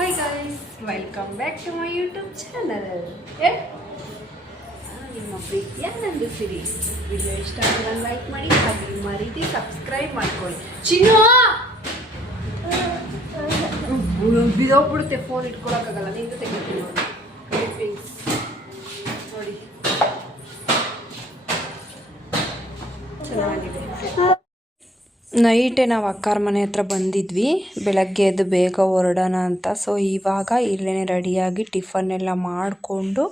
Hi guys welcome back to my YouTube channel ನಿಮ್ಮ ಪ್ರೀತಿಯ ನಂದು ಸಿರಿ. ವಿಡಿಯೋ ಇಷ್ಟ ಆದರೆ ಲೈಕ್ ಮಾಡಿ, ಹಾಗೆ ಮರೀತಿ ಸಬ್ಸ್ಕ್ರೈಬ್ ಮಾಡ್ಕೊಳ್ಳಿ. ಚಿನ್ನು! ಬಿದೋಗ್ಬಿಡುತ್ತೆ ಫೋನ್ ಇಟ್ಕೊಳಕ್ಕಾಗಲ್ಲ. ನಿಂದು ತೆಗಿತೀನಿ ನೋಡಿ. ನೋಡಿ. ಚೆನ್ನಾಗಿದೆ. ನೈಟೇ ನಾವು ಅಕ್ಕಾರ ಮನೆ ಹತ್ರ ಬಂದಿದ್ವಿ. ಬೆಳಗ್ಗೆ ಎದ್ದು ಬೇಗ ಹೊರಡೋಣ ಅಂತ. ಸೊ ಇವಾಗ ಇಲ್ಲೇ ರೆಡಿಯಾಗಿ ಟಿಫನ್ ಎಲ್ಲ ಮಾಡಿಕೊಂಡು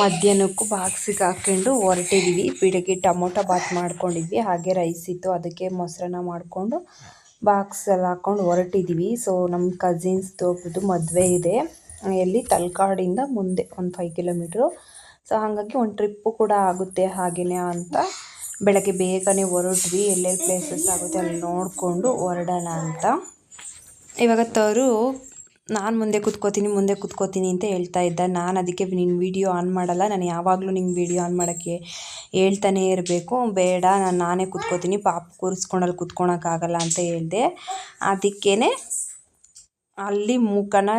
ಮಧ್ಯಾಹ್ನಕ್ಕೂ ಬಾಕ್ಸಿಗೆ ಹಾಕ್ಕೊಂಡು ಹೊರಟಿದ್ವಿ. ಬೆಳಗ್ಗೆ ಟೊಮೊಟೊ ಬಾತ್ ಮಾಡ್ಕೊಂಡಿದ್ವಿ. ಹಾಗೆ ರೈಸ್ ಇತ್ತು. ಅದಕ್ಕೆ ಮೊಸರನ್ನ ಮಾಡಿಕೊಂಡು ಬಾಕ್ಸ್ ಎಲ್ಲ ಹಾಕ್ಕೊಂಡು ಹೊರಟಿದ್ವಿ. ಸೊ ನಮ್ಮ ಕಸಿನ್ಸ್ದು ಮದುವೆ ಇದೆ. ಎಲ್ಲಿ? ತಲಕಾಡಿಂದ ಮುಂದೆ, ಒಂದು ಫೈವ್ ಕಿಲೋಮೀಟ್ರು ಸೊ ಹಾಗಾಗಿ ಒಂದು ಟ್ರಿಪ್ಪು ಕೂಡ ಆಗುತ್ತೆ ಹಾಗೆಯೇ ಅಂತ ಬೆಳಗ್ಗೆ ಬೇಗನೆ ಹೊರಟ್ವಿ. ಎಲ್ಲೆಲ್ಲಿ ಪ್ಲೇಸಸ್ ಆಗುತ್ತೆ ಅಲ್ಲಿ ನೋಡಿಕೊಂಡು ಹೊರಡೋಣ ಅಂತ. ಇವಾಗ ತರು, ನಾನು ಮುಂದೆ ಕೂತ್ಕೋತೀನಿ ಮುಂದೆ ಕೂತ್ಕೋತೀನಿ ಅಂತ ಹೇಳ್ತಾ ಇದ್ದ. ನಾನು ಅದಕ್ಕೆ ನಿನ್ನ ವೀಡಿಯೋ ಆನ್ ಮಾಡಲ್ಲ. ನಾನು ಯಾವಾಗಲೂ ನಿಂಗೆ ವೀಡಿಯೋ ಆನ್ ಮಾಡೋಕ್ಕೆ ಹೇಳ್ತಾನೆ ಇರಬೇಕು. ಬೇಡ, ನಾನು ನಾನೇ ಕೂತ್ಕೋತೀನಿ. ಪಾಪ ಕೂರಿಸ್ಕೊಂಡಲ್ಲಿ ಕೂತ್ಕೊಳಕ್ಕಾಗಲ್ಲ ಅಂತ ಹೇಳಿದೆ. ಅದಕ್ಕೇ ಅಲ್ಲಿ ಮುಖನ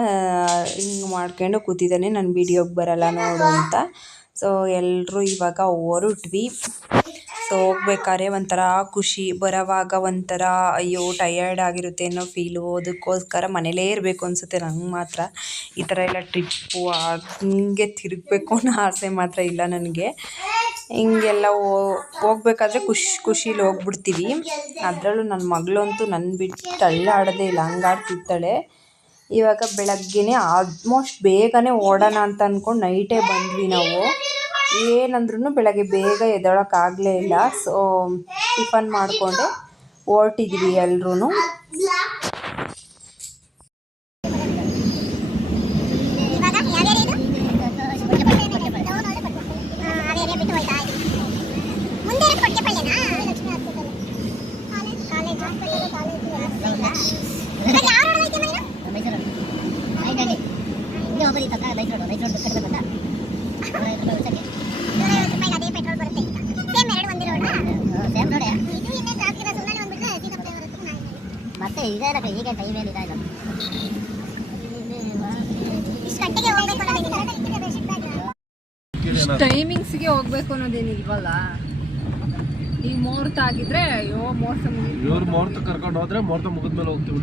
ಹಿಂಗೆ ಮಾಡ್ಕೊಂಡು ಕೂತಿದ್ದಾನೆ. ನನ್ನ ವೀಡಿಯೋಗೆ ಬರಲ್ಲ ನೋಡು ಅಂತ. ಸೊ ಎಲ್ಲರೂ ಇವಾಗ ಹೊರಟ್ವಿ. ಸೊ ಹೋಗ್ಬೇಕಾದ್ರೆ ಒಂಥರ ಖುಷಿ, ಬರೋವಾಗ ಒಂಥರ ಅಯ್ಯೋ ಟಯರ್ಡ್ ಆಗಿರುತ್ತೆ ಅನ್ನೋ ಫೀಲು ಅದಕ್ಕೋಸ್ಕರ ಮನೇಲೇ ಇರಬೇಕು ಅನಿಸುತ್ತೆ ನಂಗೆ ಮಾತ್ರ. ಈ ಥರ ಎಲ್ಲ ಟ್ರಿಪ್ಪು ಹಂಗೆ ತಿರುಗಬೇಕು ಅನ್ನೋ ಆಸೆ ಮಾತ್ರ ಇಲ್ಲ ನನಗೆ. ಹಿಂಗೆಲ್ಲ ಹೋಗ್ಬೇಕಾದ್ರೆ ಖುಷಿ, ಖುಷೀಲಿ ಹೋಗ್ಬಿಡ್ತೀವಿ. ಅದರಲ್ಲೂ ನನ್ನ ಮಗಳಂತೂ ನನ್ನ ಬಿಟ್ಟು ತಳ್ಳಾಡೋದೇ ಇಲ್ಲ ಹಂಗೆ ಆಡ್ತಿರ್ತಾಳೆ ಇವಾಗ ಬೆಳಗ್ಗೆನೇ ಆಲ್ಮೋಸ್ಟ್ ಬೇಗನೆ ಓಡೋಣ ಅಂತ ಅಂದ್ಕೊಂಡು ನೈಟೇ ಬಂದ್ವಿ ನಾವು. ಏನಂದ್ರೂ ಬೆಳಗ್ಗೆ ಬೇಗ ಎದ್ದೊಳಕ್ಕಾಗಲೇ ಇಲ್ಲ. ಸೊ ಟಿಫನ್ ಮಾಡಿಕೊಂಡು. ಹೊರಟಿದ್ವಿ ಎಲ್ರೂ ಮೈನು ಮೈಸೂರು ಐದು ಇಲ್ಲಿ ಬರುತ್ತೆ ಸೇಮ್ ಎರಡು ಒಂದೇ ರೋಡ್ ಸೇಮ್ ರೋಡೇ ಇದು ಇನ್ನೇ. ಜಾಸ್ತಿ ಸುಮ್ಮನೆ ಬಂದ್ಬಿಟ್ರೆ ಸೀತಾಪುರ ಬರುತ್ತೆ ಮತ್ತೆ ಈಗ ಟೈಮ್ ಏನಿದೆ ಇಲ್ಲ ಹೋಗ್ಬೇಕು ಅನ್ನೋದೇನಿಲ್ಲ ಟೈಮಿಂಗ್ಸ್ಗೆ ಹೋಗ್ಬೇಕು ಅನ್ನೋದೇನಿಲ್ವಲ್ಲ ಈ ಮುಹೂರ್ತ ಆಗಿದ್ರೆ ಅಯ್ಯೋ ಮುಹೂರ್ತ ಮುಗಿ ಇವ್ರು ಮುಹೂರ್ತ ಕರ್ಕೊಂಡು ಹೋದ್ರೆ ಮುಹೂರ್ತ ಮುಗಿದ್ಮೇಲೆ ಹೋಗ್ತೀವಿ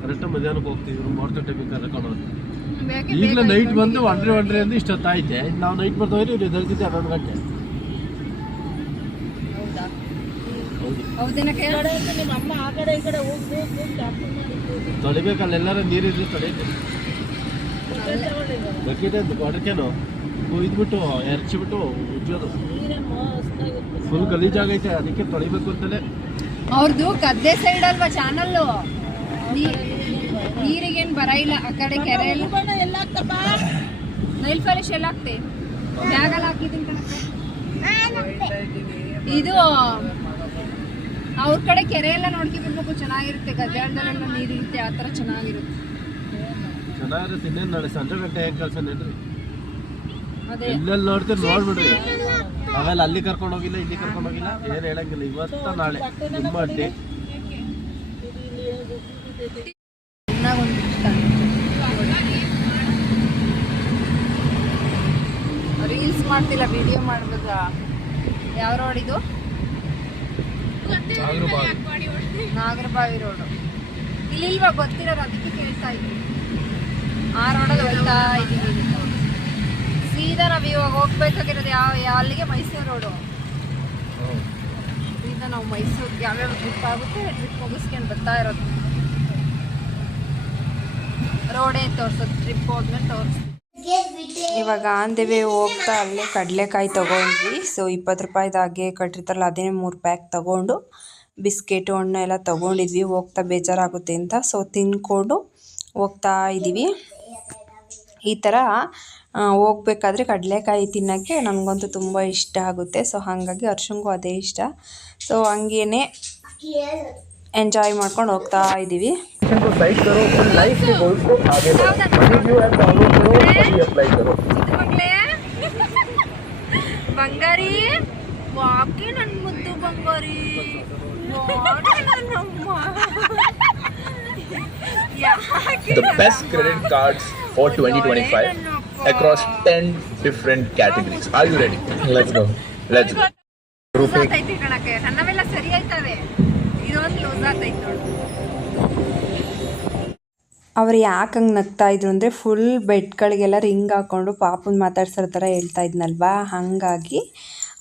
ಕರೆಕ್ಟ್ ಮಧ್ಯಾಹ್ನಕ್ಕೆ ಹೋಗ್ತೀವಿ ಇವ್ರು ಮುಹೂರ್ತ ಟೈಮಿಂಗ್ ಕರ್ಕೊಂಡು ಹೋದ್ರೆ. ಈಗಲೇ ನೈಟ್ ಬಂದು ಒಂಡ್ರೆ ಒಂಡ್ರೆ ಅಂದ್ರೆ ಇಷ್ಟೊತ್ತಾಯ್ತೆ. ನಾವು ನೈಟ್ ಬರ್ತಾ ಹೋದ್ರೆ ಇವ್ರು ಎದುರಿಸಿದ್ದೆ ಹನ್ನೊಂದು ಗಂಟೆ? ತೊಳಿಬೇಕಲ್ಲ ಎಲ್ಲರೂ ನೀರಿದ್ರು ತೊಳಿಬೇಕು ಬಕೆಟ್ ಅಂತ ಕೊಡಕೇನು ಕೊಯ್ದ್ಬಿಟ್ಟು ಎರಚಿಬಿಟ್ಟು ಉಜ್ಜೋದು. ಫುಲ್ ಗಲೀಜಾಗೈತೆ ಅದಕ್ಕೆ ತೊಳಿಬೇಕು ಅಂತಲೇ. ಅವ್ರದ್ದು ಗದ್ದೆ ಸೈಡ್ ಅಲ್ವಾ ಚಾನಲ್ಲು ನೀರಿಗೇನು ಬರ ಇಲ್ಲ ಆ ಕಡೆ ಕೆರೆ ಎಲ್ಲ. ನೈಲ್ ಪಾಲಿಶ್ ಎಲ್ಲ ಹಾಕ್ತೆ. ಬ್ಯಾಗಲ್ಲಿ ಹಾಕಿದ್ದೀನಿ ಕಣಕ್ಕ ಇದು ಅವ್ರ ಕಡೆ ಕೆರೆ ಎಲ್ಲ ಬಿಡ್ಬೇಕು ಚೆನ್ನಾಗಿರುತ್ತೆ. ಗದ್ದೆಗಳದಲ್ಲೆಲ್ಲ ನೀರಿರುತ್ತೆ ಆ ಥರ ಚೆನ್ನಾಗಿರುತ್ತೆ. ಚೆನ್ನಾಗಿರುತ್ತೆ ಇನ್ನೇನು ನಾಳೆ ಸಂಜೆ ಗಂಟೆ ಹೆಂಗೆ ಕೆಲಸ ನೆನ್ರಿ ಎಲ್ಲೆಲ್ಲಿ ನೋಡ್ತೀರಿ ನೋಡ್ಬಿಡ್ರಿ. ಆಮೇಲೆ ಅಲ್ಲಿ ಕರ್ಕೊಂಡು ಹೋಗಿಲ್ಲ ಇಲ್ಲಿ ಕರ್ಕೊಂಡು ಹೋಗಿಲ್ಲ ಏನು ಹೇಳಂಗಿಲ್ಲ. ಇವತ್ತ ನಾಳೆ ನಿಮ್ಮ ಅಡ್ಡಿ ಚೆನ್ನಾಗಿ ಒಂದು ಮಾಡ್ತಿಲ್ಲ ವಿಡಿಯೋ ಮಾಡ್ಬೋದ ಯಾವ ರೋಡ್ ಇದು ನಾಗರಬಾವಿ ರೋಡು ಇಲ್ಲಿ ಇಲ್ವಾ ಗೊತ್ತಿರೋದು ಅದಕ್ಕೆ ಕೇಳ್ತಾ ಇದ್ವಿ ಆ ರೋಡಲ್ಲಿ ಹೋಗ್ತಾ ಇದ್ದೀವಿ ಸೀದಾ ನಾವ್ ಇವಾಗ ಹೋಗ್ಬೇಕಾಗಿರೋದು ಯಾವ ಯಾವ- ಅಲ್ಲಿಗೆ ಮೈಸೂರು ರೋಡು ಸೀದಾ ನಾವು ಮೈಸೂರ್ಗೆ ಯಾವ್ಯಾವ ಟ್ರಿಪ್ ಆಗುತ್ತೆ ಟ್ರಿಪ್ ಮುಗಿಸ್ಕೊಂಡು ಬರ್ತಾ ಇರೋದು. ರೋಡೇ ತೋರ್ಸೋದು? ಟ್ರಿಪ್ ಹೋದ್ಮೇಲೆ ತೋರಿಸ್ತೀವಿ ಇವಾಗ ಆನ್ ದಿ ವೇ ಹೋಗ್ತಾ ಅಲ್ಲೇ ಕಡಲೆಕಾಯಿ ತಗೊಂಡ್ವಿ. ಸೊ ಇಪ್ಪತ್ತು ರೂಪಾಯಿದಾಗೆ ಕಟ್ಟಿರ್ತಾರಲ್ಲ ಅದೇ ಮೂರು ಪ್ಯಾಕ್ ತಗೊಂಡು ಬಿಸ್ಕೆಟು ಹಣ್ಣು ಎಲ್ಲ ತಗೊಂಡಿದ್ವಿ. ಹೋಗ್ತಾ ಬೇಜಾರಾಗುತ್ತೆ ಅಂತ. ಸೊ ತಿನ್ಕೊಂಡು ಹೋಗ್ತಾ ಇದ್ದೀವಿ ಈ ಥರ ಹೋಗ್ಬೇಕಾದ್ರೆ ಕಡಲೆಕಾಯಿ ತಿನ್ನೋಕ್ಕೆ ನನಗಂತೂ ತುಂಬ ಇಷ್ಟ ಆಗುತ್ತೆ. ಸೊ ಹಾಗಾಗಿ ಅರ್ಶಂಗೂ ಅದೇ ಇಷ್ಟ. ಸೊ ಹಂಗೇ ಎಂಜಾಯ್ ಮಾಡ್ಕೊಂಡು ಹೋಗ್ತಾ ಇದ್ದೀವಿ को साइड करो फिर लाइफ के गोल्स को आगे बढ़ो मनी व्यू एंड डाउनलोड करो अभी अप्लाई करो ಮಗಳೇ ಬಂಗಾರಿ ವಾಕೆ ನನ್ನ ಮುದ್ದು ಬಂಗಾರಿ ವಾಕೆ ನನ್ನಮ್ಮ. ಯಾ- the best credit cards for 2025 across 10 different categories. Are you ready? Let's go. Let's go. Loose ಆತೈತಿ ಕಣಕ್ಕೆ ನನ್ನವೆಲ್ಲ ಸರಿ ಆಯ್ತವೆ ಅವ್ರು ಯಾಕೆ ಹಂಗೆ ನಗ್ತಾ ಇದ್ರು ಅಂದರೆ ಫುಲ್ ಬೆಡ್ಗಳಿಗೆಲ್ಲ ರಿಂಗ್ ಹಾಕ್ಕೊಂಡು ಪಾಪನ ಮಾತಾಡ್ಸೋ ಥರ ಹೇಳ್ತಾ ಇದ್ನಲ್ವಾ? ಹಾಗಾಗಿ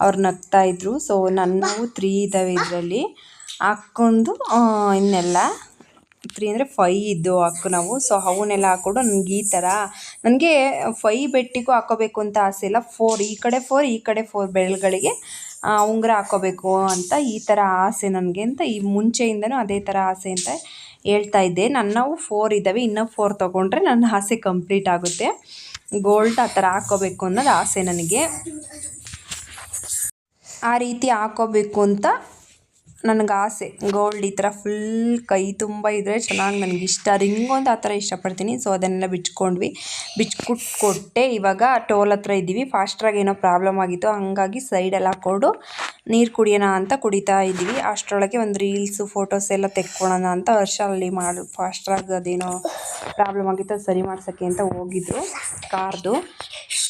ಅವ್ರು ನಗ್ತಾ ಇದ್ರು. ಸೊ ನನ್ನವು ತ್ರೀ ಇದ್ದಾವೆ ಇದರಲ್ಲಿ. ಹಾಕ್ಕೊಂಡು ಇನ್ನೆಲ್ಲ ತ್ರೀ ಅಂದರೆ ಫೈ ಇದ್ದು ಹಾಕು ನಾವು. ಸೊ ಅವನ್ನೆಲ್ಲ ಹಾಕ್ಕೊಂಡು ನನಗೆ ಈ ಥರ ನನಗೆ ಫೈ ಬೆಟ್ಟಿಗೂ ಹಾಕೋಬೇಕು ಅಂತ ಆಸೆ ಇಲ್ಲ. ಫೋರ್ ಈ ಕಡೆ ಫೋರ್ ಈ ಕಡೆ ಫೋರ್ ಬೆಳ್ಗಳಿಗೆ ಉಂಗುರ ಹಾಕೋಬೇಕು ಅಂತ ಈ ಥರ ಆಸೆ ನನಗೆ ಅಂತ ಈ ಮುಂಚೆಯಿಂದನೂ ಅದೇ ಥರ ಆಸೆ ಅಂತ ಹೇಳ್ತಾ ಇದ್ದೆ. ನನ್ನವು ಫೋರ್ ಇದ್ದಾವೆ ಇನ್ನೂ ಫೋರ್ ತೊಗೊಂಡ್ರೆ ನನ್ನ ಆಸೆ ಕಂಪ್ಲೀಟ್ ಆಗುತ್ತೆ. ಗೋಲ್ಡ್ ಆ ಥರ ಹಾಕೋಬೇಕು ಅನ್ನೋದು ಆಸೆ ನನಗೆ. ಆ ರೀತಿ ಹಾಕೋಬೇಕು ಅಂತ ನನಗೆ ಆಸೆ. ಗೋಲ್ಡ್ ಈ ಥರ ಫುಲ್ ಕೈ ತುಂಬ ಇದ್ದರೆ ಚೆನ್ನಾಗಿ ನನಗೆ ಇಷ್ಟ. ರಿಂಗ್ ಒಂದು ಆ ಥರ ಇಷ್ಟಪಡ್ತೀನಿ. ಸೊ ಅದನ್ನೆಲ್ಲ ಬಿಚ್ಕೊಂಡ್ವಿ. ಬಿಚ್ಕುಟ್ ಕೊಟ್ಟೆ ಇವಾಗ ಟೋಲ್ ಹತ್ರ ಇದ್ದೀವಿ. ಫಾಸ್ಟ್ರಾಗಿ ಏನೋ ಪ್ರಾಬ್ಲಮ್ ಆಗಿತ್ತು. ಹಾಗಾಗಿ ಸೈಡೆಲ್ಲ ಹಾಕ್ಕೊಂಡು ನೀರು ಕುಡಿಯೋಣ ಅಂತ ಕುಡಿತಾ ಇದ್ದೀವಿ. ಅಷ್ಟರೊಳಗೆ ಒಂದು ರೀಲ್ಸು ಫೋಟೋಸ್ ಎಲ್ಲ ತೆಕ್ಕೊಳೋಣ ಅಂತ ವರ್ಷ ಅಲ್ಲಿ ಮಾಡಿ ಫಾಸ್ಟ್ರಾಗಿ ಅದೇನೋ ಪ್ರಾಬ್ಲಮ್ ಆಗಿತ್ತು. ಸರಿ ಮಾಡ್ಸೋಕ್ಕೆ ಅಂತ ಹೋಗಿದ್ರು. ಕಾರ್ದು.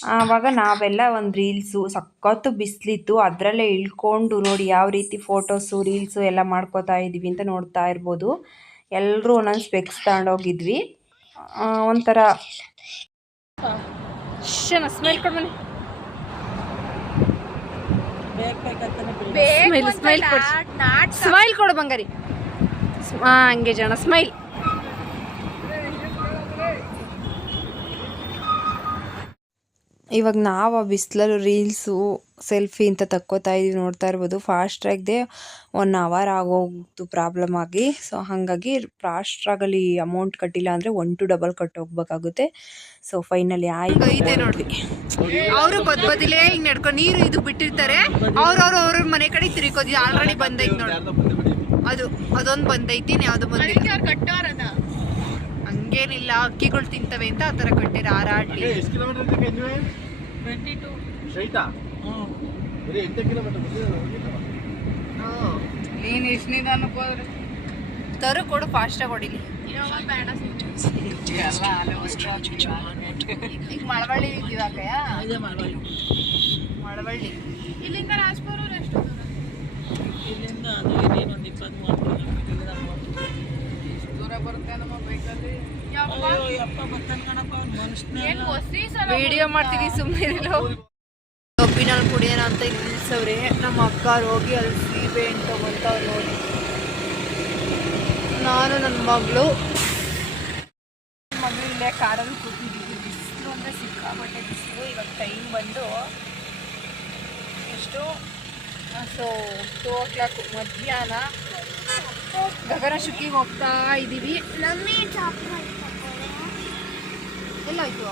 ಆವಾಗ ನಾವೆಲ್ಲ ಒಂದು ರೀಲ್ಸು ಸಖತ್ತು ಬಿಸಿಲಿತ್ತು. ಅದರಲ್ಲೇ ಇಳ್ಕೊಂಡು ನೋಡಿ ಯಾವ ರೀತಿ ಫೋಟೋಸು ರೀಲ್ಸು ಎಲ್ಲ ಮಾಡ್ಕೋತಾ ಇದ್ದೀವಿ ಅಂತ ನೋಡ್ತಾ ಇರ್ಬೋದು. ಎಲ್ಲರೂ ಒಂದೊಂದು ಸ್ಪೆಕ್ಸ್ ತಗೊಂಡೋಗಿದ್ವಿ. ಆ, ಒಂಥರ ಸ್ಮೈಲ್ ಕೊಡು ಮನೆ. ಸ್ಮೈಲ್ ಸ್ಮೈಲ್ ಕೊಡು ಸ್ಮೈಲ್ ಕೊಡು ಬಂಗಾರಿ. ಹಾಂ ಹಂಗೆ ಜನ ಸ್ಮೈಲ್ ಇವಾಗ ನಾವು ಆ ಬಿಸಿಲಲ್ಲಿ ರೀಲ್ಸು ಸೆಲ್ಫಿ ಅಂತ ತಕ್ಕೋತಾ ಇದೀವಿ ನೋಡ್ತಾ ಇರ್ಬೋದು. ಫಾಸ್ಟ್ರಾಗಿದೆ ಒನ್ ಅವರ್ ಆಗೋಗ್ತು ಪ್ರಾಬ್ಲಮ್ ಆಗಿ ಸೊ ಹಾಗಾಗಿ ಫಾಸ್ಟ್ರಾಗಲ್ಲಿ ಅಮೌಂಟ್ ಕಟ್ಟಿಲ್ಲ ಅಂದರೆ ಒನ್ ಟು ಡಬಲ್ ಕಟ್ ಹೋಗ್ಬೇಕಾಗುತ್ತೆ. ಸೊ ಫೈನಲಿ ಆಯ್ತು. ಐತೆ ನೋಡ್ರಿ. ಅವರು ಬದ್ ಹಿಂಗೆ ಹಿಂಗ್ ನಡ್ಕೊಂಡು ನೀರು ಇದು ಬಿಟ್ಟಿರ್ತಾರೆ. ಅವ್ರವ್ರ ಅವ್ರ ಮನೆ ಕಡೆ ತಿರ್ಕೋದಿ ಆಲ್ರೆಡಿ ಬಂದೈತಿ ನೋಡಿ ಅದು ಅದೊಂದು ಬಂದೈತಿ ಯಾವುದೋ ಬಂದಿಲ್ಲ. ಹಂಗೇನಿಲ್ಲ ಅಕ್ಕಿಗಳು ತಿಂತವೆ ಅಂತ ಆ ಥರ ಕಟ್ಟಿರ ಹಾರಾಡ್ಲಿ ಎಷ್ಟು ಕಿಲೋಮೀಟರ್ ಟ್ವೆಂಟಿ ಟು. ಸ್ಟ್ರೈಟಾ ಹ್ಞೂ ಬರೀ ಎಂಟು ಕಿಲೋಮೀಟರ್ ನೀನು ಎಷ್ಟು ನಿಧಾನಕ್ಕೆ ಹೋದ್ರೆ. ತರು ಕೊಡು ಫಾಸ್ಟಾಗಿ ಹೊಡಿಲಿ. ಈಗ ಮಳವಳ್ಳಿ ಇದಾಕಯ್ಯ ಮಳವಳ್ಳಿ. ಇಲ್ಲಿಂದ ರಾಜ್ಪುರ ಎಷ್ಟು ಇಲ್ಲಿಂದ ಅದು ಇನ್ನೇನೊಂದು ಕಿಲೋಮೀಟರ್. ದೂರ ಬರುತ್ತೆ ನಮ್ಮ ಬೈಕಲ್ಲಿ? ವಿಡಿಯೋ ಮಾಡ್ತೀವಿ ಸುಮ್ಮನೆ ಕಬ್ಬಿನಲ್ಲಿ ಕುಡಿಯೋಣ ಅಂತ ಇಲ್ಲಿ ನಿಲ್ಸವ್ರೆ ನಮ್ಮ ಅಕ್ಕ ಹೋಗಿ ಅಲ್ಲಿ ಸೀಬೆ ಅಂತ ತಗೊಂತಾವ್ ನೋಡಿ. ನಾನು ನನ್ನ ಮಗಳು. ಮಗಳು ಇಲ್ಲೇ ಕಾರಲ್ಲಿ ಕೂತಿದ್ದೀವಿ. ಬಿಸಿಲು ಅಂದರೆ ಸಿಕ್ಕಾಪಟ್ಟೆ ಬಿಸಿಲು. ಇವಾಗ ಟೈಮ್ ಬಂದು ಎಷ್ಟು? ಸೊ ಟೂ ಓ ಕ್ಲಾಕ್ ಮಧ್ಯಾಹ್ನ. ಗಗನ ಶುಕ್ಕಿಗೆ ಹೋಗ್ತಾ ಇದ್ದೀವಿ ಎಲ್ಲಾಯ್ತು?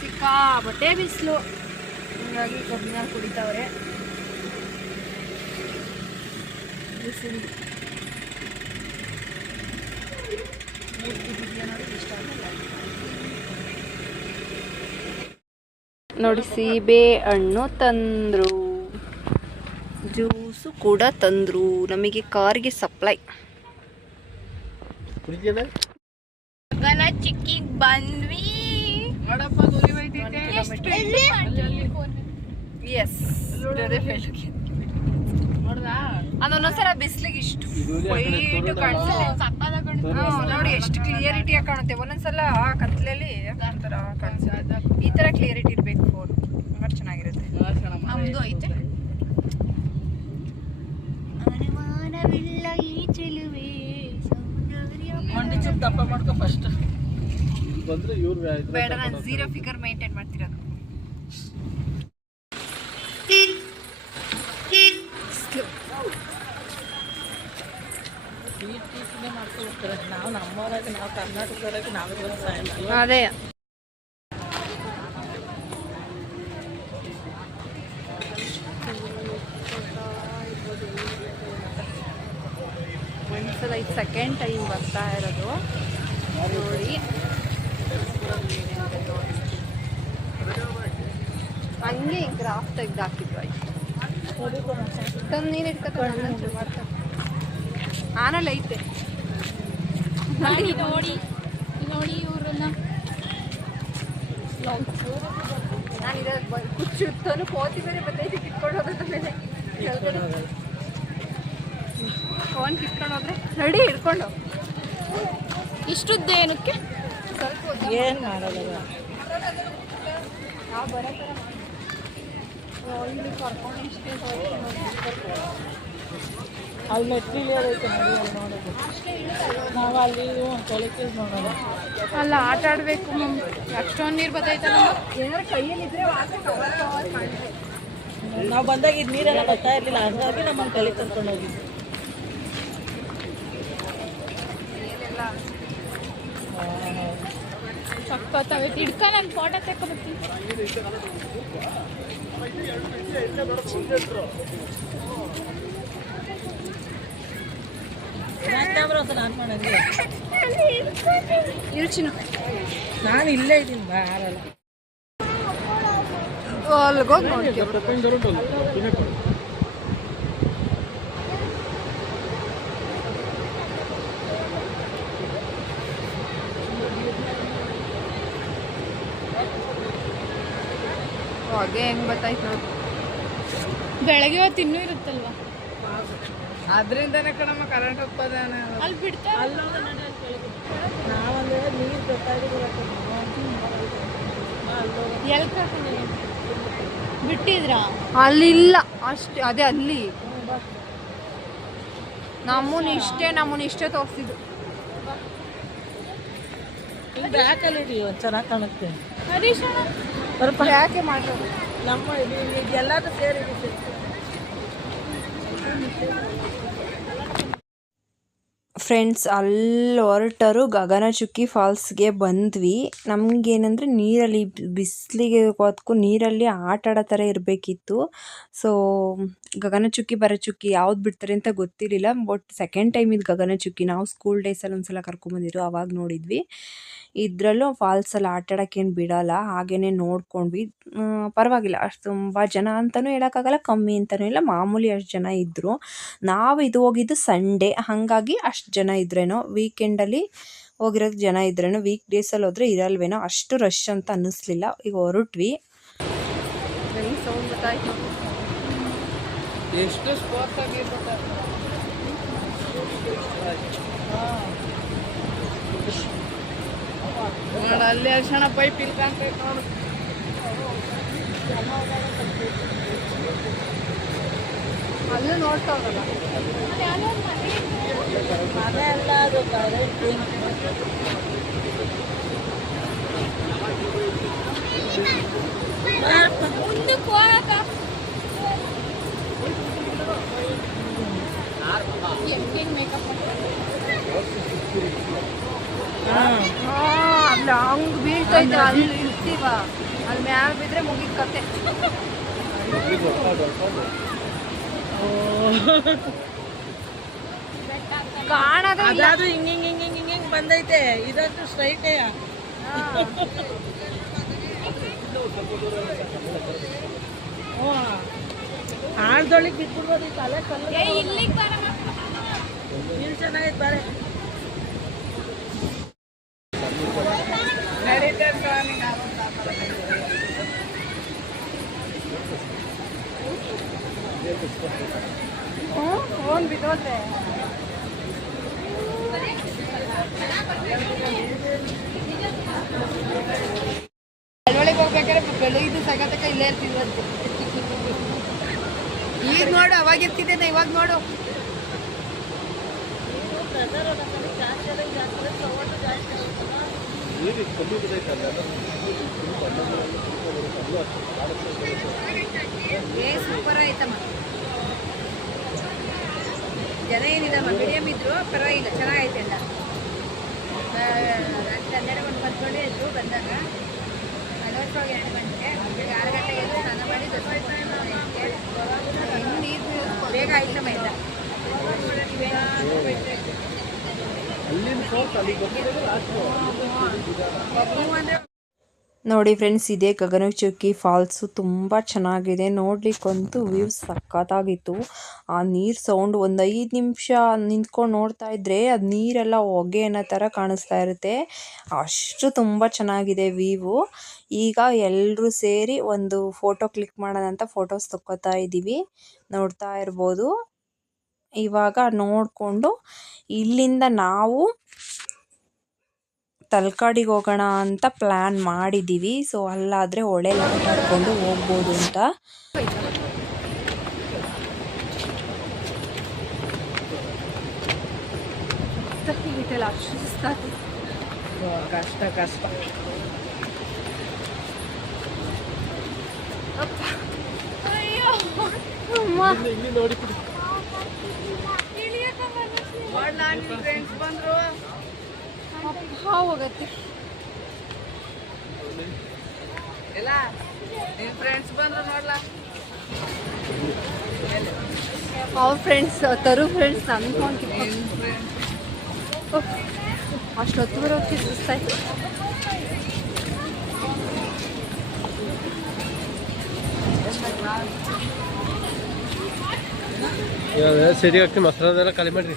ಸಿಕ್ಕಾಪಟ್ಟೆ ಬಿಸಿಲು. ಹೀಗಾಗಿ ಕಬ್ಬಿನ ಕುಡಿತಾವ್ರೆ. ಬಿಸಿಲು. ನೋಡಿ, ಸೀಬೆ ಹಣ್ಣು ತಂದ್ರು. ಜ್ಯೂಸು ಕೂಡ ತಂದ್ರು. ನಮಗೆ ಕಾರ್ಗೆ ಸಪ್ಲೈ. ಕುಡಿತೀಯಲ್ಲ? ಗಗನ ಚಿಕ್ಕಿಗೆ ಬಂದ್ವಿ. ಎಸ್ ಅದೊಂದೊಂದ್ಸಲ ಬಿಸ್ಲಿಗೆ ಇಷ್ಟು ವೈಟ್ ಕಾಣಿಸುತ್ತೆ ನೋಡಿ ಎಷ್ಟು ಕ್ಲಿಯರಿಟಿ ಕ್ಲಿಯರಿಟಿಯಾಗಿ ಕಾಣುತ್ತೆ. ಒಂದೊಂದ್ಸಲ ಕತ್ಲಲ್ಲಿ ಒಂಥರ ಕಾಣಿಸುತ್ತೆ. ಈ ತರ ಕ್ಲಿಯರಿಟಿ ಇರ್ಬೇಕು ಫೋನ್ ತುಂಬಾ ಚೆನ್ನಾಗಿರುತ್ತೆ. ನಮ್ದು ಐತೆ. ಮಂಡಿ ಚುಪ್ ದಪ್ಪ ಮಾಡ್ಕೊ ಫಸ್ಟ್ ಬಂದ್ರೆ ಇವ್ರು ಬೇಡ ನಾನು ಝೀರೋ ಫಿಗರ್ ಮೇಂಟೈನ್ ಮಾಡ್ತಿರೋದು ನಾವು ನಮ್ಮವರಾಗಿ ನಾವು ಕರ್ನಾಟಕದವರಾಗಿ ನಾವೇ ಸಾಯಲ್ಲ ಅದೇ ಒಂದ್ಸಲ ಇದು ಸೆಕೆಂಡ್ ಟೈಮ್ ಬರ್ತಾ ಇರೋದು ನೋಡಿ ಹಂಗೆ ಗ್ರಾಫ್ ತೆಗ್ದು ಹಾಕಿದ್ರು ಆಯ್ತು ತಂದು ನೀರು ಇಟ್ಕೊತಾನೆ ಆನಲ್ಲಿ ಐತೆ ನೋಡಿ ನೋಡಿ ನೋಡಿ ಇವ್ರನ್ನ ನಾನು ಇದ ಕುಚ್ಚಿಡ್ತಾನು ಕೋತಿ ಬೇರೆ ಬತ್ತೈತಿ ಕಿತ್ಕೊಂಡು ಹೋದ್ರೆ ಮೇಲೆ ಕೆಳಗಡೆ ಫೋನ್ ಕಿತ್ಕೊಂಡು ಹೋದ್ರೆ? ನಡಿ ಹಿಡ್ಕೊಂಡು ಇಷ್ಟುದ್ದ ಏನಕ್ಕೆ? ಸ್ವಲ್ಪ ಏನು ಮಾಡಲ್ಲ ನಾವು ಬರೋ ಥರ ಮಾಡಿ. ಇಲ್ಲಿ ಕರ್ಕೊಂಡು ಇಷ್ಟೇ ಹೋಗಿ ಅಲ್ಲಿ ನೋಡಿ ಅಲ್ಲಿ ನೋಡೋದು. ನಾವು ಅಲ್ಲಿ ತೊಳಿತೀವಿ ನೋಡೋದು. ಅಲ್ಲ ಆಟ ಆಡ್ಬೇಕು ಅಷ್ಟೊಂದು ನೀರು ಕವರ್ ಕಾಣ್ತದೆ ನಾವು ಬಂದಾಗ ಇದು ನೀರೆಲ್ಲ ಬರ್ತಾ ಇರಲಿಲ್ಲ ಹಾಗಾಗಿ ನಮ್ಮನ್ನು ಕರ್ಕೊಂಡು ಹೋಗಿದ್ವಿ. ಸಕ್ಕತ್ತಾಗೈತಿ ಹಿಡ್ಕ ನಾನು ಫೋಟೋ ತೆಕ್ಕೊಬರ್ತೀನಿ. ನಾನು ಇಲ್ಲೇ ಇದ್ದೀನಿ ಅಲ್ಲಿಗೋಗಿ ನೋಡ್ತೀವಿ ಹೊಗೆ ಹೆಂಗ್ ಬತ್ತಾಯ್ತು ನೋಡಿ. ಬೆಳಗ್ಗೆ ಹೊತ್ತು ಇನ್ನೂ ಇರುತ್ತಲ್ವಾ? ಅದರಿಂದನೇ ಕಣಮ್ಮ ಕರೆಂಟ್ ಹೋಗ್ತದಾನೆ ಅಲ್ಲಿ ಬಿಡ್ತಾ ನಾವಂದ್ರೆ ನೀರು ಕರ್ಕೊಂಡಿಲ್ಲ ಬಿಟ್ಟಿದ್ರ? ಅಲ್ಲಿಲ್ಲ. ಅಷ್ಟೇ ಅದೇ ಅಲ್ಲಿ. ನಮ್ಮನ್ನ ಇಷ್ಟೇ ನಮ್ಮನ್ನ ಇಷ್ಟೇ ತೋರಿಸಿದ್ದು. ಬ್ಯಾಕಲ್ಲಿ ಇಡಿ ಚೆನ್ನಾಗಿ ಕಾಣುತ್ತೆ ಸ್ವಲ್ಪ ಯಾಕೆ ಮಾಡೋದು ನಮ್ಮ ಇದು ಸೇರಿ ಫ್ರೆಂಡ್ಸ್ ಅಲ್ಲಿ ಹೊರಟರು ಗಗನಚುಕ್ಕಿ ಫಾಲ್ಸ್ಗೆ ಬಂದ್ವಿ. ನಮಗೇನಂದರೆ ನೀರಲ್ಲಿ ಬಿಸಿಲಿಗೆ ಹೊತ್ಕು ನೀರಲ್ಲಿ ಆಟ ಆಡೋ ಥರ ಇರಬೇಕಿತ್ತು. ಸೊ ಗಗನಚುಕ್ಕಿ ಬರಚುಕ್ಕಿ ಯಾವ್ದು ಬಿಡ್ತಾರೆ ಅಂತ ಗೊತ್ತಿರಲಿಲ್ಲ. ಬಟ್ ಸೆಕೆಂಡ್ ಟೈಮ್ ಇದು ಗಗನಚುಕ್ಕಿ ನಾವು ಸ್ಕೂಲ್ ಡೇಸಲ್ಲಿ ಒಂದ್ಸಲ ಕರ್ಕೊಂಬಂದಿದ್ರು ಅವಾಗ ನೋಡಿದ್ವಿ. ಇದರಲ್ಲೂ ಫಾಲ್ಸಲ್ಲಿ ಆಟ ಆಡೋಕ್ಕೇನು ಬಿಡೋಲ್ಲ ಹಾಗೇ ನೋಡ್ಕೊಂಡ್ವಿ. ಪರವಾಗಿಲ್ಲ, ಅಷ್ಟು ತುಂಬ ಜನ ಅಂತಲೂ ಹೇಳೋಕ್ಕಾಗಲ್ಲ, ಕಮ್ಮಿ ಅಂತಲೂ ಇಲ್ಲ, ಮಾಮೂಲಿ ಅಷ್ಟು ಜನ ಇದ್ದರು ನಾವು ಇದು ಹೋಗಿದ್ದು ಸಂಡೇ ಹಾಗಾಗಿ ಅಷ್ಟು ಜನ ಇದ್ರೇನೋ ವೀಕೆಂಡಲ್ಲಿ ಹೋಗಿರೋ ಜನ ಇದ್ರೇನೋ ವೀಕ್ ಡೇಸಲ್ಲಿ ಹೋದರೆ ಇರಲ್ವೇನೋ ಅಷ್ಟು ರಶ್ ಅಂತ ಅನ್ನಿಸ್ಲಿಲ್ಲ. ಈಗ ಹೊರಟ್ವಿ. ಎಷ್ಟು ಅಲ್ಲಿ ಅರ್ಶನ ಪೈಪ್ ನೋಡು. ಅಲ್ಲೂ ನೋಡ್ತಾವ್ರಲ್ಲ ಮನೆ ಎಲ್ಲ ಅದು ಮುಂದಕ್ಕೆ ಹೋಗಕ್ಕ. ಹಂಗ್ ಬೀಳ್ತೈತೆ ಅಲ್ಲಿ ಇರ್ತೀವ. ಅಲ್ಲಿ ಮ್ಯಾಲ ಬಿದ್ರೆ ಮುಗಿದ ಕತೆ. ಕಾಣದೇ ಅದಾದ್ರೂ ಹಿಂಗ್ ಹಿಂಗ್ ಹಿಂಗ್ ಹಿಂಗ್ ಹಿಂಗ್ ಹಿಂಗ್ ಬಂದೈತೆ. ಇದಂತೂ ಸ್ಟ್ರೈಟೇ ಆಳ್ದೊಳಗೆ ಬಿಟ್ಬಿಡ್ಬೋದು ಈ ತಲೆ ಕಲ್ಲು. ಇಲ್ಲಿ ಚೆನ್ನಾಗೈತೆ ಬಾರೆ ಹ್ಞೂ ಫೋನ್ ಬಿದ್ದೋತೆ ಅಲ್ಲೊಳಗೆ ಹೋಗ್ಬೇಕಾದ್ರೆ ಬೆಳಗ್ಗೆ ಸಗತಕ ಇಲ್ಲೇ ಇರ್ತಿದ್ವಂತೆ ಈಗ ನೋಡು ಅವಾಗ ಇರ್ತಿದ್ದೇನೆ ಇವಾಗ ನೋಡು. ಏ ಸೂಪರ್ ಆಯ್ತಮ್ಮ. ಜನ ಏನಿಲ್ಲಮ್ಮ ಮೀಡಿಯಮ್ ಇದ್ರು, ಪರವಾಗಿಲ್ಲ, ಚೆನ್ನಾಗೈತೆ ಎಲ್ಲ. ರಾತ್ರಿ ಹನ್ನೆರಡು ಗಂಟೆ ಬಂದ್ಕೊಂಡೇ ಇದ್ರು ಬಂದಾಗ ನಲವತ್ತೊಳಗೆ ಎರಡು ಗಂಟೆಗೆ ಆರು ಗಂಟೆಗೆ ಸ್ನಾನ ಮಾಡಿ ಇನ್ನು ನೀರು ಬೇಗ ಆಯ್ತಮ್ಮ ಇಲ್ಲ ಅಲ್ಲಿಂದ ಫೋರ್ತ್ ಅಲ್ಲಿಗೆ ಬಂದಿರೋದು ಲಾಸ್ಟ್ ಬಬ್ಬು ಅಂದ್ರೆ ನೋಡಿ ಫ್ರೆಂಡ್ಸ್ ಇದೇ ಗಗನಚುಕ್ಕಿ ಫಾಲ್ಸು ತುಂಬ ಚೆನ್ನಾಗಿದೆ. ನೋಡ್ಲಿಕ್ಕಂತೂ ವ್ಯೂ ಸಖತ್ತಾಗಿತ್ತು. ಆ ನೀರು ಸೌಂಡ್ ಒಂದು ಐದು ನಿಮಿಷ ನಿಂತ್ಕೊಂಡು ನೋಡ್ತಾ ಇದ್ದರೆ ಅದು ನೀರೆಲ್ಲ ಹೊಗೆ ಅನ್ನೋ ಥರ ಕಾಣಿಸ್ತಾ ಇರುತ್ತೆ. ಅಷ್ಟು ತುಂಬ ಚೆನ್ನಾಗಿದೆ ವ್ಯೂ ಈಗ ಎಲ್ಲರೂ ಸೇರಿ ಒಂದು ಫೋಟೋ ಕ್ಲಿಕ್ ಮಾಡೋಣ ಅಂತ ಫೋಟೋಸ್ ತಕ್ಕೋತಾ ಇದ್ದೀವಿ. ನೋಡ್ತಾ ಇರ್ಬೋದು. ಇವಾಗ ನೋಡಿಕೊಂಡು ಇಲ್ಲಿಂದ ನಾವು ತಲಕಾಡಿಗೆ ಹೋಗೋಣ ಅಂತ ಪ್ಲ್ಯಾನ್ ಮಾಡಿದ್ದೀವಿ ಸೊ ಅಲ್ಲಾದರೆ ಹೊಳೆ ಆಟಾಡ್ಕೊಂಡು ಹೋಗ್ಬೋದು ಅಂತ. ಕಷ್ಟ ಕಷ್ಟ. ಇಲ್ಲಿ ನೋಡಿ ಹೋಗತ್ತೆ ಅವ್ರ ಫ್ರೆಂಡ್ಸ್ ತರು ಫ್ರೆಂಡ್ಸ್ ಅನ್ಕೊಂಡು ಅಷ್ಟೊತ್ತು ಬರೋಕ್ಕೆ ಸುಸ್ತಾಯ್ತು. ಸರಿ ಹಾಕಿ ಮೊಸರದೆಲ್ಲ ಖಾಲಿ ಮಾಡ್ರಿ.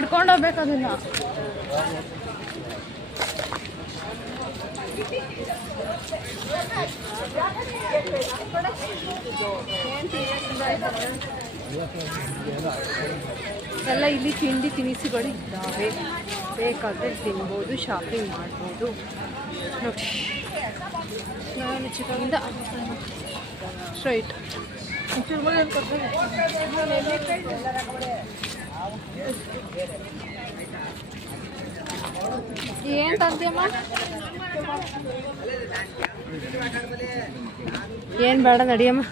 ಇಟ್ಕೊಂಡು ಹೋಗ್ಬೇಕು ಅದನ್ನ. ಎಲ್ಲ ಇಲ್ಲಿ ತಿಂಡಿ ತಿನಿಸುಗಳು ಇದ್ದಾವೆ ಬೇಕಾದರೆ ತಿನ್ಬೋದು ಶಾಪಿಂಗ್ ಮಾಡ್ಬೋದು. ನೋಡಿ. ನಾನು ಚಿಕ್ಕದಿಂದ ಸ್ಟ್ರೈಟ್ ಏನ್ ತಂದ್ಯಮ್ಮ ಏನ್ ಬೇಡ ನಡಿಯಮ್ಮ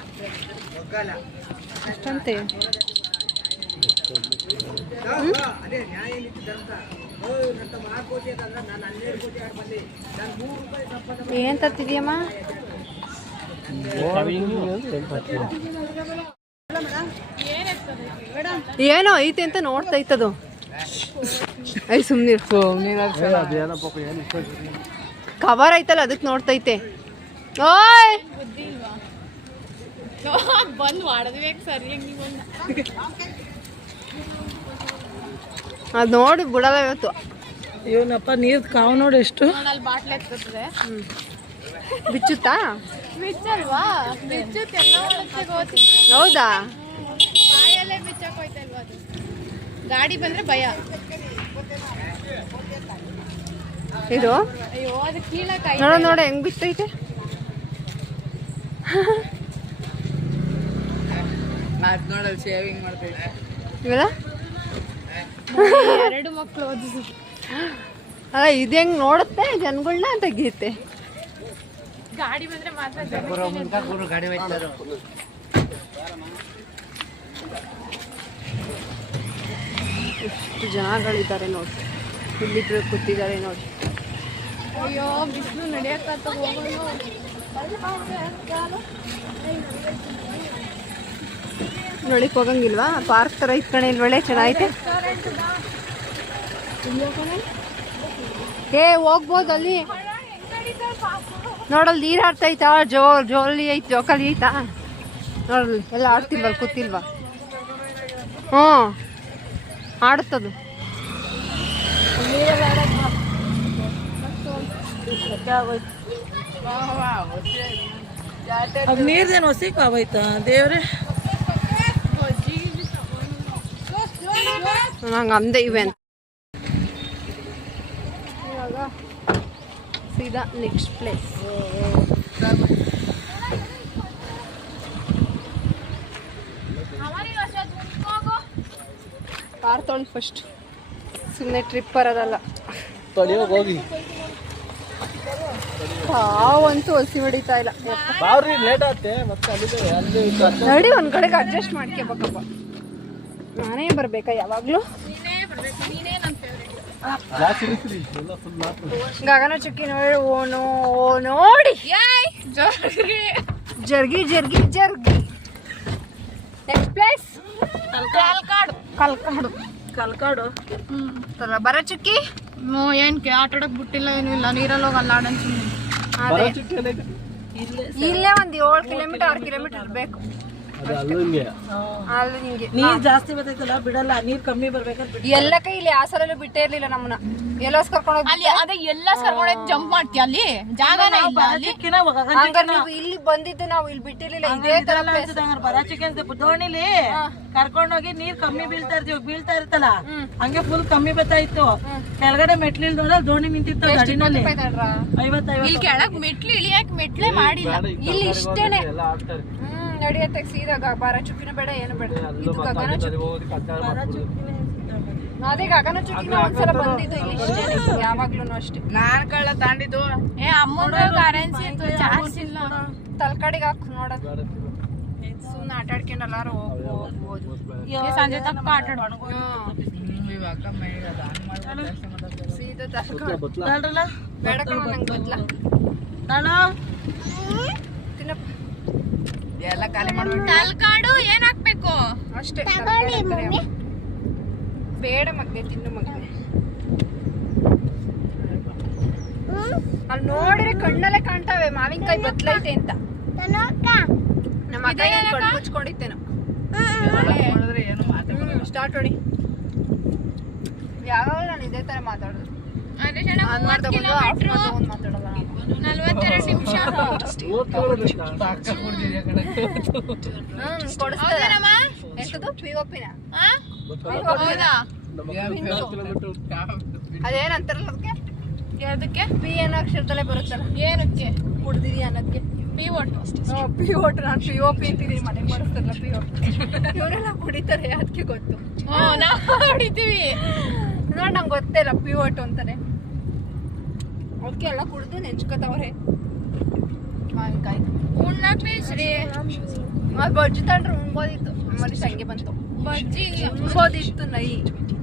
ಅಷ್ಟಂತೆ. ಏನ್ ತತ್ತಿದ್ಯಮ್ಮ ಏನೋ ಐತೆ ಅಂತ ನೋಡ್ತಾ ಇತ್ತದು ಐ ಸುಮ್ನಿರ್. ಕವರ್ ಐತಲ್ಲ ಅದಕ್ಕೆ ನೋಡ್ತೈತೆ ಓಯ್! ಅದ್ ನೋಡಿ ಬಿಡಲ್ಲ ಇವತ್ತು. ಇವನಪ್ಪ ನೀರು ಕಾವು ನೋಡಿ ಎಷ್ಟು. ಬಿಚ್ಚುತ್ತಾ? ಹೌದಾ? ಹೋಯ್ತಲ್ವಾ ಅದು? ಗಾಡಿ ಬಂದ್ರೆ ಭಯ. ಇದು? ಅಯ್ಯೋ ಅದು ಕೀಳಕ್ಕೆ ನೋಡ ನೋಡ ಹೆಂಗ್ ಬಿತ್ತೈತೆ ಇವೆಲ್ಲ? ಎರಡು ಮಕ್ಕಳು ಓದಿಸಿ. ಅಲ್ಲ ಇದು ಹೆಂಗ್ ನೋಡುತ್ತೆ ಜನಗಳನ್ನ ತೆಗಿಯುತ್ತೆ ಗಾಡಿ ಬಂದ್ರೆ ಮಾತ್ರ ಎಷ್ಟು ಜನಗಳಿದ್ದಾರೆ ನೋಡಿ. ಇಲ್ಲಿಬ್ರು ಕೂತಿದ್ದಾರೆ ನೋಡಿ. ಅಯ್ಯೋ ಬಿಸಿಲು ನಡೆಯಕ್ಕೆ ನೋಡಿಕ್ ಹೋಗಂಗಿಲ್ವಾ? ಪಾರ್ಕ್ ತರ ಇತ್ಕಣೆ ಇಲ್ಲಿ ಒಳ್ಳೆ ಚೆನ್ನಾಗೈತೆ. ಏ ಹೋಗ್ಬೋದು ಅಲ್ಲಿ. ನೋಡಲ್ಲಿ ನೀರು ಆಡ್ತೈತಾ ಜೋ ಜೋಲಿ ಐತ್ ಜೋಕಾಲಿ ಐತಾ? ನೋಡಲ್ ಎಲ್ಲ ಆಡ್ತಿಲ್ವಾ ಕೂತಿಲ್ವಾ? ಹ್ಞೂ. ಆಡುತ್ತದು ಅದು ನೀರ್ದೇನು ಹೊಸಿ ಕಾವೈತಾ ದೇವ್ರೆ. ನಂಗೆ ಅಂದೆ ಇವೆ ಅಂತ. ಸೀದಾ ನೆಕ್ಸ್ಟ್ ಪ್ಲೇಸ್ ಕಾರ್ ತಗೊಂಡು ಫಸ್ಟ್ ಸುಮ್ಮನೆ ಟ್ರಿಪ್ ಬರೋದಲ್ಲ. ತೊಳಿಯೋಗಿ ಹೋಗಿ. ತಾವಂತೂ ಹಸಿ ಹೊಡಿತಾ ಇಲ್ಲ. ನಡಿ ಒಂದ್ ಕಡೆಗೆ ಅಡ್ಜಸ್ಟ್ ಮಾಡ್ಕೋಬೇಕಪ್ಪ. ನಾನೇ ಬರ್ಬೇಕಾ ಯಾವಾಗ್ಲೂ? ಗಗನ ಚುಕ್ಕಿ ನೋಡಿ ಓ ನೋ ನೋಡಿ. ಜರ್ಗಿ ಜರ್ಗಿ ಜರ್ಗಿ. ನೆಕ್ಸ್ಟ್ ಪ್ಲೇಸ್ ಕಲ್ಕಾಡು ಕಲ್ಕಾಡು ಕಲ್ಕಾಡು ತಲ ಬರ ಚುಕ್ಕಿ ಏನಕ್ಕೆ ಆಟ ಆಡಕ್ ಬಿಟ್ಟಿಲ್ಲ ಏನೂ ಇಲ್ಲ ನೀರಲ್ಲಿ ಹೋಗಿ ಅಲ್ಲಾಡನ್ ಸುಮ್ಮನೆ ಬರೋ ಚಿಕ್ಕ ಎಲ್ಲೈತೆ? ಇಲ್ಲೇ ಒಂದ್ ಏಳು ಕಿಲೋಮೀಟರ್ ಆರು ಕಿಲೋಮೀಟರ್ ಇರ್ಬೇಕು ಹಿಂಗೆ ನೀರ್ ಜಾಸ್ತಿ ಬರ್ತೈತಲ್ಲ ಬಿಡಲ್ಲ ನೀರ್ ಕಮ್ಮಿ ಬರ್ಬೇಕಂತ ಬಿಡ್ ಎಲ್ಲ ಕೈ ಇಲ್ಲಿ ಆ ಸಲಲ್ಲೂ ಬಿಟ್ಟೇ ಇರ್ಲಿಲ್ಲ ನಮ್ಮನ್ನ. ಎಲ್ಲೋಸ್ ಕರ್ಕೊಂಡು ಅಲ್ಲಿ ಅದೇ ಎಲ್ಲ ಸರ್ಕೊಂಡೋಗಿ ಜಂಪ್ ಮಾಡ್ತೀಯ ಅಲ್ಲಿ? ಜಾಗನೇ ಇಲ್ಲ ಅಲ್ಲಿ. ಹಂಗಾರೆ ನೀವು ಇಲ್ಲಿ ಬಂದಿದ್ದು ನಾವು ಇಲ್ಲಿ ಬಿಟ್ಟಿರ್ಲಿಲ್ಲ ಇದೇ ತರ. ಬರಾಚಿಕೆ ಅಂತ ದೋಣಿಲಿ ಕರ್ಕೊಂಡೋಗಿ ನೀರ್ ಕಮ್ಮಿ ಬೀಳ್ತಾ ಇರ್ತೀವಿ ಬೀಳ್ತಾ ಇರ್ತಲ್ಲ ಹಂಗೆ ಫುಲ್ ಕಮ್ಮಿ ಬರ್ತಾ ಇತ್ತು. ಕೆಳಗಡೆ ಮೆಟ್ಲಿಲ್ ದೋಣಿ ನಿಂತಿತ್ತು? ಐವತ್ತೈವತ್ತು. ಇಲ್ಲಿ ಕೆಳಗ್ ಮೆಟ್ಲು ಇಳಿಯಕ್ ಮೆಟ್ಲೆ ಮಾಡಿಲ್ಲ. ಇಲ್ಲಿ ಇಷ್ಟೇನೆ. ಎಲ್ಲ ಆಡ್ತಾ ಇರ್ತೀವಿ. ಹ್ಮ್ ನಡಿಯತ್ತೆ ಸೀದಾ ಗ- ಚುಕ್ಕಿನ ಬೇಡ ಏನು ಬೇಡ. ಇದು ಗಗನ ಚುಕ್ಕಿ. ಅದೇ ಗಗನ ಚುಕ್ಕಿನ ಒಂದ್ಸಲ ಬಂದಿದ್ದು ಇಲ್ಲಿ ಯಾವಾಗ್ಲೂ ಅಷ್ಟೇ. ನಾನ್ ಕಳ್ಳ ತಾಂಡಿದ್ದು. ಏ ಅಮ್ಮನ ಕರೆನ್ಸಿ ಇತ್ತು ಜಾಸ್ತಿ ಇಲ್ಲ. ತಲ್ಕಡಿಗೆ ಹಾಕು ನೋಡೋದು. ಸುಮ್ಮನೆ ಆಟ ಆಡ್ಕೊಂಡು ಎಲ್ಲಾರು ಹೋಗ್ಬೋದು. ಸಂಜೆ ತನಕ ಆಟ ಆಡೋಣ ಸೀದಾ? ಬೇಡ ಕಣ ನಂಗೆ ಗೊತ್ತಿಲ್ಲ ನಾನು ತಿನ್ನಪ್ಪ. ಎಲ್ಲ ಖಾಲಿ ಮಾಡ್ಬೇಕು ತಲ್ಕಾಡು ಏನ್ ಹಾಕ್ಬೇಕು ಅಷ್ಟೇ ಬೇಡ ಮಗ್ನೆ ತಿನ್ನು ಮಗ್ನೆ. ಅಲ್ಲಿ ನೋಡಿದ್ರೆ ಕಣ್ಣಲ್ಲೇ ಕಾಣ್ತಾವೆ ಮಾವಿನಕಾಯಿ ಬತ್ಲೈತೆ ಅಂತ. ನಮ್ಮ ಅಕ್ಕ ಏನ್ ಕಣ್ಣು ಮುಚ್ಕೊಂಡಿತ್ತೇನೋ. ಮಾಡಿದ್ರೆ ಏನು ಮಾತು ಸ್ಟಾರ್ಟ್ ಹೊಡಿ ಯಾವಾಗ ನಾನು ಇದೇ ತರ ಮಾತಾಡೋದು? ಅದೇ ಅದೇನಂತಾರಲ್ಲ ಅದಕ್ಕೆ? ಅದಕ್ಕೆ? ಪಿ ಅನ್ನೋ ಅಕ್ಷರದಲ್ಲೇ ಬರುತ್ತಲ್ಲ? ಏನಕ್ಕೆ? ಕುಡ್ದಿರಿ ಅನ್ನೋದಕ್ಕೆ ಪಿ ಟು ಪಿ ಓಟ್ ನಾನು ಪಿ ಒ ಪಿ ಅಂತಿದ್ದೀನಿ ಮನೆಗೆ ಮಾಡಿಸ್ತಾರಲ್ಲ ಪಿ ಒ ಇವರೆಲ್ಲ ಕುಡಿತಾರೆ ಅದಕ್ಕೆ ಗೊತ್ತು. ನಾವು ಹೊಡಿತೀವಿ ನೋಡಿ ನಂಗೆ ಗೊತ್ತೇ ಇಲ್ಲ ಪಿ ಓಟ್ ಅಂತಾನೆ. ಅದಕ್ಕೆ ಎಲ್ಲ ಕುಡಿದು ನೆಂಚ್ಕೋತಾವ್ರೆ. ಮಾವಿನಕಾಯಿ. ಉಣ್ಣಕ್ ನಿಲ್ಸ್ರಿ ಅದು ಬಜ್ಜಿ ತಂಡ್ರೆ ಉಣ್ಬೋದಿತ್ತು. ನಮ್ಮಲ್ಲಿ ಸಂಗೆ ಬಂತು. ಬಜ್ಜಿ ಉಣ್ಬೋದಿತ್ತು ನೈ.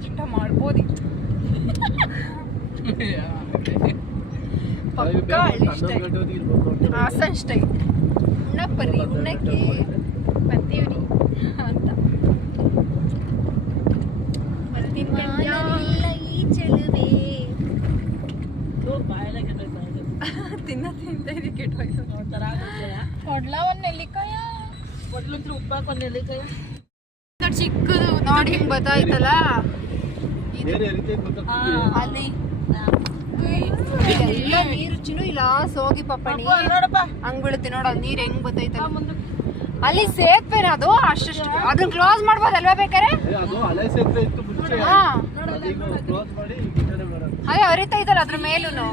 ಊಟ ಮಾಡ್ಬೋದಿತ್ತು. ಪಕ್ಕ ಸ್ಟೈಲ್ ಹಾಸನ್ ಸ್ಟೈಲ್ ಉಣ್ಣಪ್ಪರಿ ಉಣ್ಣಕ್ಕೆ ಬರ್ತೀವ್ರಿ ಅಂತ ಈ ಚೆಲುವೆ ಇದಕ್ಕೆ ಕೊಡ್ಲ ನೆಲ್ಲಿಕಾಯ ಚಿಕ್ಕದು ನೋಡಿ ಹಿಂಗ್ ಬತ್ತಾಯ್ತಲ್ಲ ಅಲ್ಲಿ ಎಲ್ಲ ನೀರು ರುಚಿನೂ ಇಲ್ಲ ಸೋಗಿ ಪಪ್ಪಣಿ ಹಂಗ್ ಬೀಳುತ್ತೆ ನೋಡ ನೀರ್ ಹೆಂಗ್ ಬತ್ತೈತಲ್ಲ ಅಲ್ಲಿ ಸೇತುವೆ ಅದು ಅಷ್ಟು ಅದನ್ನ ಕ್ಲೋಸ್ ಮಾಡ್ಬೋದಲ್ವಾ ಬೇಕಾರೆ ಅದು ಹಳೆ ಸೇತುವೆ ಇತ್ತು ಮುಂಚೆ ಹಾ ಕ್ಲೋಸ್ ಮಾಡಿ ಈ ಕಡೆ ಮಾಡೋದು ಅದೇ ಅರಿತಾ ಇದ್ದಲ್ಲ ಅದ್ರ ಮೇಲೂನು.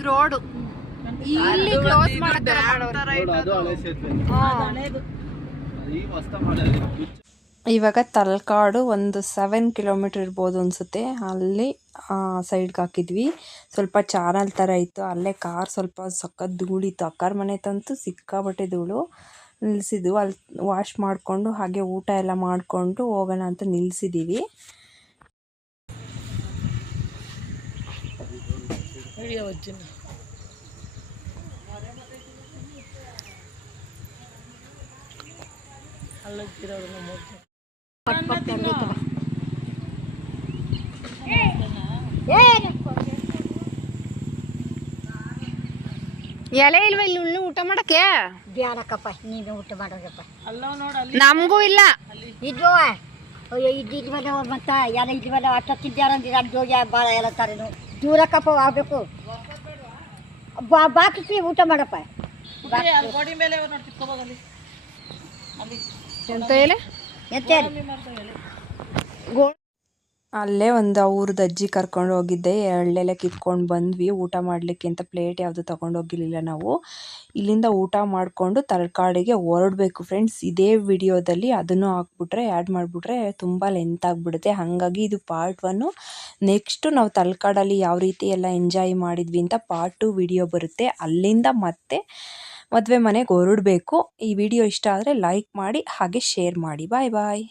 ಇದು ರೋಡು ಇಲ್ಲಿ ಕ್ಲೋಸ್ ಇವಾಗ ತಲಕಾಡು ಒಂದು ಸೆವೆನ್ ಕಿಲೋಮೀಟರ್ ಇರ್ಬೋದು ಅನಿಸುತ್ತೆ. ಅಲ್ಲಿ ಸೈಡ್ಗೆ ಹಾಕಿದ್ವಿ. ಸ್ವಲ್ಪ ಚಾನಲ್ ಥರ ಇತ್ತು. ಅಲ್ಲೇ ಕಾರ್ ಸ್ವಲ್ಪ ಸಖತ್ ಧೂಳಿತ್ತು. ಅಕ್ಕಾರ ಮನೆ ತಂತು ಸಿಕ್ಕಾಬಟ್ಟೆ ಧೂಳು. ನಿಲ್ಲಿಸಿದ್ವು ಅಲ್ಲಿ ವಾಶ್ ಮಾಡಿಕೊಂಡು ಹಾಗೆ ಊಟ ಎಲ್ಲ ಮಾಡಿಕೊಂಡು ಹೋಗೋಣ ಅಂತ ನಿಲ್ಲಿಸಿದ್ದೀವಿ ವಿಡಿಯೋ వచ్చిన ಅಲ್ಲೋಗ್ತಿರೋದನ್ನ ನೋಡ್ತೀನಿ ಎಲೆ ಇಲ್ವಾ ಇಲ್ಲಿ ಉಳ್ಳು ಊಟ ಮಾಡಕ್ಕೆ ಬ್ಯಾಡಕ್ಕಪ್ಪ ನೀನು ಊಟ ಮಾಡೋದಪ್ಪ ಅಲ್ಲ ನೋಡು ಅಲ್ಲಿ ನಮಗೂ ಇಲ್ಲ ಇದು ಅಯ್ಯೋ ಇದು ಇದು ಮೇಲೆ ಮತ್ತೆ ಎಲ್ಲ ಇದು ಮೇಲೆ ಅಷ್ಟೊತ್ತಿದ್ದಾರ ಅದು ಹೋಗಿ ಭಾಳ ಎಲ್ಲ ತಾರೇನು ದೂರಕ್ಕಪ್ಪ ಆಗಬೇಕು ಬಾ ಬಾಕಿಸಿ ಊಟ ಮಾಡಪ್ಪ ಅಲ್ಲಿ ಅಲ್ಲಿ ಗೋಡಿ ಮೇಲೆ ನೋಡಿ ತಿಕ್ಕೋಬೋದಲ್ಲಿ ಅಲ್ಲಿ ಎಂತ ಎಲೆ ಎಂತೇನು ಗೋ ಅಲ್ಲೇ ಒಂದು ಅವ್ರದ್ದು ಅಜ್ಜಿ ಕರ್ಕೊಂಡು ಹೋಗಿದ್ದೆ. ಎಳ್ಳೆಲೆ ಕಿತ್ಕೊಂಡು ಬಂದ್ವಿ. ಊಟ ಮಾಡಲಿಕ್ಕೆ ಅಂತ ಪ್ಲೇಟ್ ಯಾವುದು ತಗೊಂಡು ಹೋಗಿರಲಿಲ್ಲ ನಾವು. ಇಲ್ಲಿಂದ ಊಟ ಮಾಡಿಕೊಂಡು ತಲಕಾಡಿಗೆ ಹೊರಡಬೇಕು ಫ್ರೆಂಡ್ಸ್ ಇದೇ ವಿಡಿಯೋದಲ್ಲಿ ಅದನ್ನು ಹಾಕ್ಬಿಟ್ರೆ ಆ್ಯಡ್ ಮಾಡಿಬಿಟ್ರೆ ತುಂಬ ಲೆಂತ್ ಆಗಿಬಿಡುತ್ತೆ. ಹಾಗಾಗಿ ಇದು ಪಾರ್ಟ್ ಒನ್ನು ನೆಕ್ಸ್ಟು ನಾವು ತಲಕಾಡಲ್ಲಿ ಯಾವ ರೀತಿ ಎಲ್ಲ ಎಂಜಾಯ್ ಮಾಡಿದ್ವಿ ಅಂತ ಪಾರ್ಟ್ ಟು ವಿಡಿಯೋ ಬರುತ್ತೆ. ಅಲ್ಲಿಂದ ಮತ್ತೆ ಮದುವೆ ಮನೆಗೆ ಹೊರಡಬೇಕು. ಈ ವಿಡಿಯೋ ಇಷ್ಟ ಆದರೆ ಲೈಕ್ ಮಾಡಿ, ಹಾಗೆ ಶೇರ್ ಮಾಡಿ. ಬಾಯ್ ಬಾಯ್